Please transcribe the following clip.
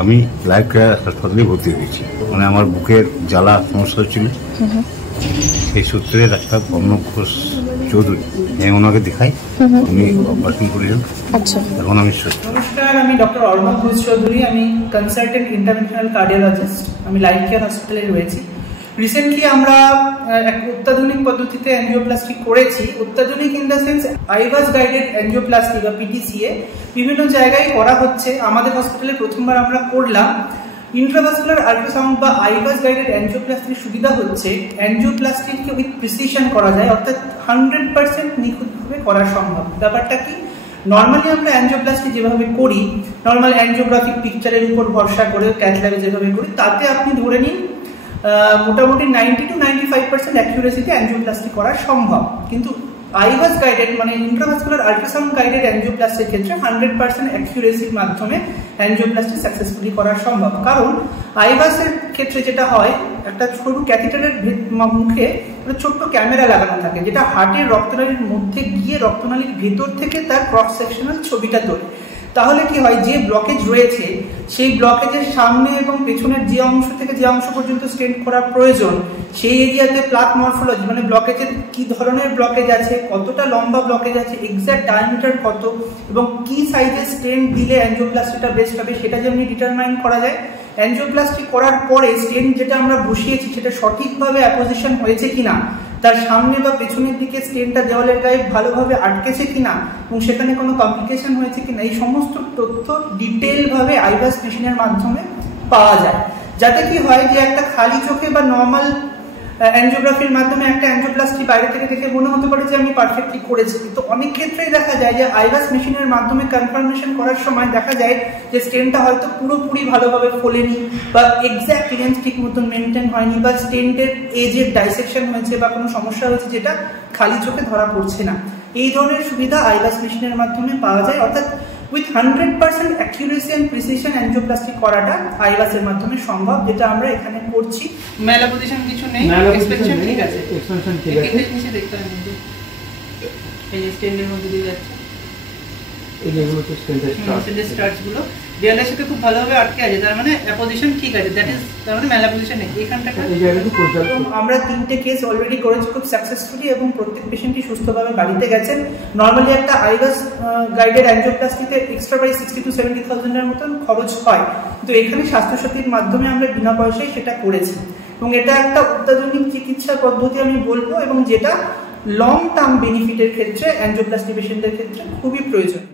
আমি life care হাসপাতালে ভর্তি হয়েছি। মানে আমার বুকের জ্বালা সমস্যা ছিল, সেই সূত্রে ডাক্তার অর্ণব ঘোষ চৌধুরী ওনাকে দেখাই, উনি অপারেশন করেছেন। এখন আমি সুস্থ। নমস্কার, আমি ডক্টর অর্ণব ঘোষ চৌধুরী, আমি কনসালটেন্ট ইন্টারভেনশনাল কার্ডিওলজিস্ট। আমি লাইফ কেয়ার হসপিটালে রয়েছি। রিসেন্টলি আমরা এক অত্যাধুনিক পদ্ধতিতে অ্যাঞ্জিওপ্লাস্টি করেছি। অত্যাধুনিক in the sense iBAS guided angioplasty বা পিটিসিএ বিভিন্ন জায়গায় করা হচ্ছে। আমাদের হসপিটালে প্রথমবার আমরা করলাম। ইন্ট্রাভাস্কুলার আল্ট্রাসাউন্ড বা আইভাস গাইডেড অ্যাঞ্জিওপ্লাস্টির সুবিধা হচ্ছে অ্যাঞ্জিওপ্লাস্টিকে উইথ প্রিসিশন করা যায়, অর্থাৎ 100% নিখুঁতভাবে করা সম্ভব। ব্যাপারটা কি, নর্মালি আমরা অ্যাঞ্জিওপ্লাস্টি যেভাবে করি, নর্মাল অ্যাঞ্জিওগ্রাফিক পিকচারের উপর ভরসা করে ক্যাথ ল্যাবে যেভাবে করি, তাতে আপনি ধরে নিন মোটামুটি 90 to 95% অ্যাকিউরেসিতে অ্যাঞ্জিওপ্লাস্টি করা সম্ভব। কিন্তু আইভাস গাইডেড মানে ইন্ট্রাভাস্কুলার আল্ট্রাসাউন্ড গাইডেড অ্যাঞ্জিওপ্লাস্টির ক্ষেত্রে 100% অ্যাকিউরেসির মাধ্যমে অ্যাঞ্জিওপ্লাস্টি সাকসেসফুলি করা সম্ভব। কারণ আইভাসের ক্ষেত্রে যেটা হয়, একটা সরু ক্যাথিটারের মুখে একটা ছোট্ট ক্যামেরা লাগানো থাকে, যেটা হার্টের রক্তনালীর মধ্যে গিয়ে রক্তনালীর ভেতর থেকে তার ক্রস সেকশনাল ছবিটা তোলে। তাহলে কি হয়, যে ব্লকেজ রয়েছে সেই ব্লকেজের সামনে এবং পেছনের যে অংশ থেকে যে অংশ পর্যন্ত স্টেন্ট করা প্রয়োজন, সেই এরিয়াতে প্লাক মরফোলজি মানে ব্লকেজের কি ধরনের ব্লকেজ আছে, কতটা লম্বা ব্লকেজ আছে, এক্স্যাক্ট ডায়ামিটার কত এবং কি সাইজের স্টেন্ট দিলে অ্যাঞ্জিওপ্লাস্টিটা বেস্ট হবে, সেটা যেমনি ডিটারমাইন করা যায়। অ্যাঞ্জিওপ্লাস্টি করার পরে স্টেন্ট যেটা আমরা বসিয়েছি সেটা সঠিকভাবে অ্যাপোজিশন হয়েছে কিনা, তার সামনে বা পেছনের দিকে স্টেনটা দেওয়ালের গায়ে ভালোভাবে আটকেছে কিনা এবং সেখানে কোনো কমপ্লিকেশন হয়েছে কিনা, এই সমস্ত তথ্য ডিটেলভাবে আইভাস মেশিনের মাধ্যমে পাওয়া যায়। যাতে কি হয় যে একটা খালি চোখে বা নর্মাল অ্যাঞ্জিওগ্রাফির মাধ্যমে একটা অ্যাঞ্জিওপ্লাস্টি বাইরে থেকে দেখে মনে হতে পারে যে আমি পারফেক্টলি করেছি, কিন্তু অনেক ক্ষেত্রেই দেখা যায় যে আইভাস মেশিনের মাধ্যমে কনফার্মেশন করার সময় দেখা যায় যে স্টেনটা হয়তো পুরোপুরি ভালোভাবে ফোলেনি বা এক্স্যাক্ট লেন্থ ঠিক মতন মেনটেন হয়নি বা স্টেন্টের এজের ডাইসেকশন হয়েছে বা কোনো সমস্যা হয়েছে যেটা খালি চোখে ধরা পড়ছে না। এই ধরনের সুবিধা আইভাস মেশিনের মাধ্যমে পাওয়া যায়, অর্থাৎ with 100% accuracy and precision angioplasty করাটা আইভাসের মাধ্যমে সম্ভব, যেটা আমরা এখানে করছি। মেলা পজিশন কিছু নেই, এক্সপেনশন ঠিক আছে, এক্সপেনশন ঠিক আছে। নিচে দেখতে হবে, এই যে স্টেন্ডের মধ্যে দিয়ে যাচ্ছে, এই যেগুলো তো স্টেন্ডের স্টার্টস গুলো দেয়ালের সাথে খুব ভালোভাবে আটকে আছে, তার মানে পজিশন ঠিক আছে, দ্যাট ইজ তার মানে মেলা পজিশন নেই। এখানটাকে আমরা 3টে কেস অলরেডি করেছি খুব সাকসেসফুলি এবং প্রত্যেক পেশেন্টই সুস্থভাবে বাড়িতে গেছেন। নর্মালি একটা iBAS guided অ্যাঞ্জিওপ্লাস্টিতে extra price 60 to 70,000 এর মতন খরচ হয়, কিন্তু এখানে স্বাস্থ্যসাথীর মাধ্যমে আমরা বিনা পয়সায় সেটা করেছি এবং এটা একটা অত্যাধুনিক চিকিৎসা পদ্ধতি আমি বলবো, এবং যেটা লং টার্ম বেনিফিটের ক্ষেত্রে অ্যাঞ্জিওপ্লাস্টি পেশেন্টদের ক্ষেত্রে খুবই প্রয়োজন।